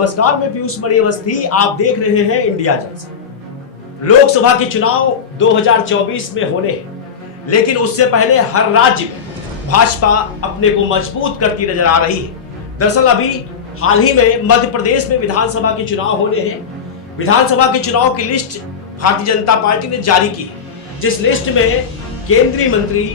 नमस्कार, मैं पीयूष मणि अवस्थी। आप देख रहे हैं इंडिया जंक्शन। लोकसभा के चुनाव 2024 में होने हैं, लेकिन उससे पहले हर राज्य में भाजपा अपने को मजबूत करती नजर आ रही है। दरअसल अभी हाल ही में मध्य प्रदेश में विधानसभा के चुनाव होने हैं। विधानसभा के चुनाव की लिस्ट भारतीय जनता पार्टी ने जारी की है, जिस लिस्ट में केंद्रीय मंत्री,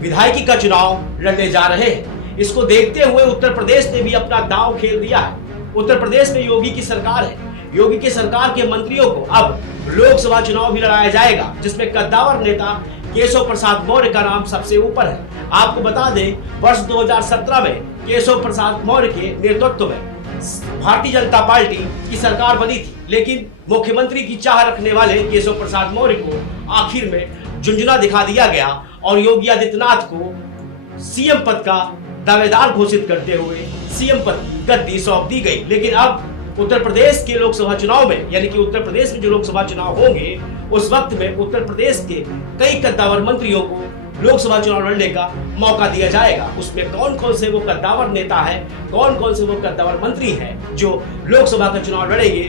विधायकी का चुनाव लड़ने जा रहे हैं। इसको देखते हुए उत्तर प्रदेश ने भी अपना दांव खेल दिया है। उत्तर प्रदेश में योगी की सरकार है। योगी की सरकार के मंत्रियों को अब लोकसभा चुनाव भी लड़ाया जाएगा, जिसमें कद्दावर नेता केशव प्रसाद मौर्य का नाम सबसे ऊपर है। आपको बता दें, वर्ष 2017 में केशव प्रसाद मौर्य के नेतृत्व में भारतीय जनता पार्टी की सरकार बनी थी, लेकिन मुख्यमंत्री की चाह रखने वाले केशव प्रसाद मौर्य को आखिर में झुंझुना दिखा दिया गया और योगी आदित्यनाथ को सीएम पद का दावेदार घोषित करते हुए सीएम पद की गद्दी सौंप दी गई। लेकिन अब उत्तर प्रदेश के लोकसभा चुनाव में, यानी कि उत्तर प्रदेश में जो लोकसभा चुनाव होंगे, उस वक्त में उत्तर प्रदेश के कई कद्दावर मंत्रियों को लोकसभा चुनाव लड़ने का मौका दिया जाएगा। उसमें कौन कौन से वो कद्दावर नेता है, कौन कौन से वो कद्दावर मंत्री हैं जो लोकसभा का चुनाव लड़ेंगे,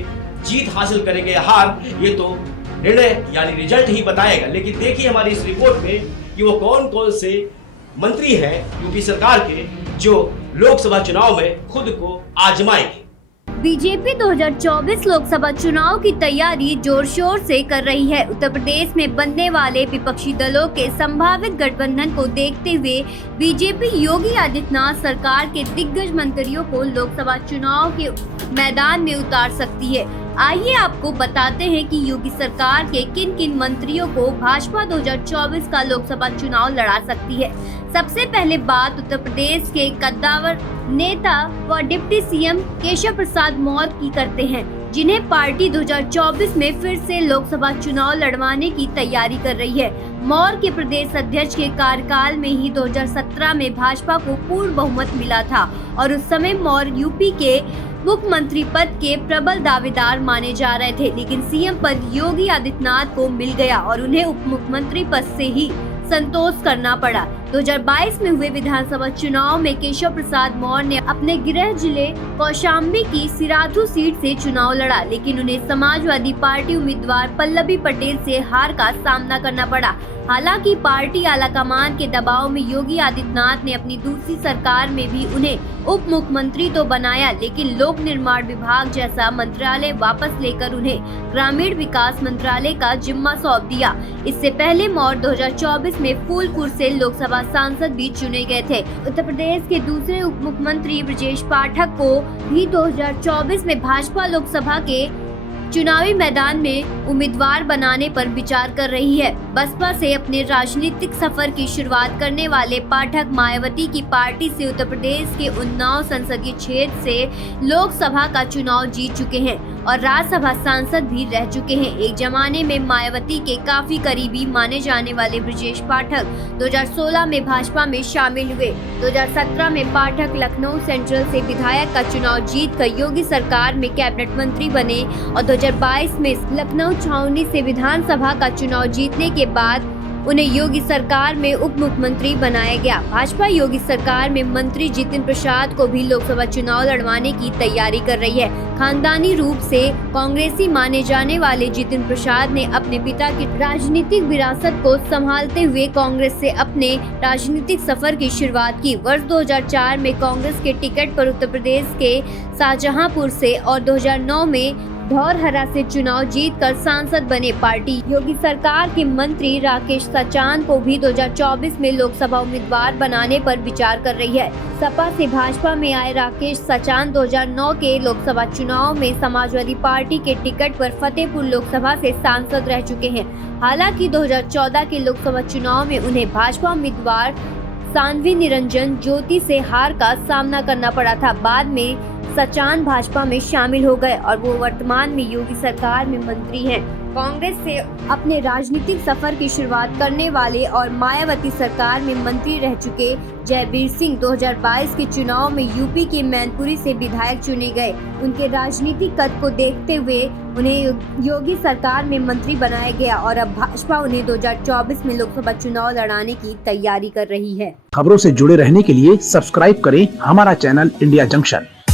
जीत हासिल करेंगे या हार, ये तो निर्णय यानी रिजल्ट ही बताएगा। लेकिन देखिए हमारी इस रिपोर्ट में कि वो कौन कौन से मंत्री हैं यूपी सरकार के जो लोकसभा चुनाव में खुद को आजमाएंगे। बीजेपी 2024 लोकसभा चुनाव की तैयारी जोर शोर से कर रही है। उत्तर प्रदेश में बनने वाले विपक्षी दलों के संभावित गठबंधन को देखते हुए बीजेपी योगी आदित्यनाथ सरकार के दिग्गज मंत्रियों को लोकसभा चुनाव के मैदान में उतार सकती है। आइए आपको बताते हैं कि योगी सरकार के किन किन मंत्रियों को भाजपा 2024 का लोकसभा चुनाव लड़ा सकती है। सबसे पहले बात उत्तर प्रदेश के कद्दावर नेता व डिप्टी सीएम केशव प्रसाद मौर्य की करते हैं, जिन्हें पार्टी 2024 में फिर से लोकसभा चुनाव लड़वाने की तैयारी कर रही है। मौर्य के प्रदेश अध्यक्ष के कार्यकाल में ही 2017 में भाजपा को पूर्ण बहुमत मिला था और उस समय मौर्य यूपी के मुख्यमंत्री पद के प्रबल दावेदार माने जा रहे थे, लेकिन सीएम पद योगी आदित्यनाथ को मिल गया और उन्हें उप मुख्यमंत्री पद से ही संतोष करना पड़ा। 2022 में हुए विधानसभा चुनाव में केशव प्रसाद मौर्य ने अपने गृह जिले कौशाम्बी की सिराथू सीट से चुनाव लड़ा, लेकिन उन्हें समाजवादी पार्टी उम्मीदवार पल्लवी पटेल से हार का सामना करना पड़ा। हालांकि पार्टी आलाकमान के दबाव में योगी आदित्यनाथ ने अपनी दूसरी सरकार में भी उन्हें उप मुख्यमंत्री तो बनाया, लेकिन लोक निर्माण विभाग जैसा मंत्रालय वापस लेकर उन्हें ग्रामीण विकास मंत्रालय का जिम्मा सौंप दिया। इससे पहले मौर्य 2024 में फूलपुर से लोकसभा सांसद भी चुने गए थे। उत्तर प्रदेश के दूसरे उप मुख्यमंत्री ब्रजेश पाठक को भी 2024 में भाजपा लोकसभा के चुनावी मैदान में उम्मीदवार बनाने पर विचार कर रही है। बसपा से अपने राजनीतिक सफर की शुरुआत करने वाले पाठक मायावती की पार्टी से उत्तर प्रदेश के उन्नाव संसदीय क्षेत्र से लोकसभा का चुनाव जीत चुके हैं और राज्यसभा सांसद भी रह चुके हैं। एक जमाने में मायावती के काफी करीबी माने जाने वाले ब्रजेश पाठक 2016 में भाजपा में शामिल हुए। 2017 में पाठक लखनऊ सेंट्रल से विधायक का चुनाव जीतकर योगी सरकार में कैबिनेट मंत्री बने और 2022 में लखनऊ छावनी से विधानसभा का चुनाव जीतने के बाद उन्हें योगी सरकार में उप मुख्यमंत्री बनाया गया। भाजपा योगी सरकार में मंत्री जितिन प्रसाद को भी लोकसभा चुनाव लड़वाने की तैयारी कर रही है। खानदानी रूप से कांग्रेसी माने जाने वाले जितिन प्रसाद ने अपने पिता की राजनीतिक विरासत को संभालते हुए कांग्रेस से अपने राजनीतिक सफर की शुरुआत की। वर्ष 2004 में कांग्रेस के टिकट पर उत्तर प्रदेश के शाहजहांपुर से और 2009 में धौरहरा से चुनाव जीतकर सांसद बने। पार्टी योगी सरकार के मंत्री राकेश सचान को भी 2024 में लोकसभा उम्मीदवार बनाने पर विचार कर रही है। सपा से भाजपा में आए राकेश सचान 2009 के लोकसभा चुनाव में समाजवादी पार्टी के टिकट पर फतेहपुर लोकसभा से सांसद रह चुके हैं। हालांकि 2014 के लोकसभा चुनाव में उन्हें भाजपा उम्मीदवार सान्वी निरंजन ज्योति से हार का सामना करना पड़ा था। बाद में सचान भाजपा में शामिल हो गए और वो वर्तमान में योगी सरकार में मंत्री हैं। कांग्रेस से अपने राजनीतिक सफर की शुरुआत करने वाले और मायावती सरकार में मंत्री रह चुके जयवीर सिंह 2022 के चुनाव में यूपी के मैनपुरी से विधायक चुने गए। उनके राजनीतिक कद को देखते हुए उन्हें योगी सरकार में मंत्री बनाया गया और अब भाजपा उन्हें 2024 में लोकसभा चुनाव लड़ाने की तैयारी कर रही है। खबरों से जुड़े रहने के लिए सब्सक्राइब करें हमारा चैनल इंडिया जंक्शन।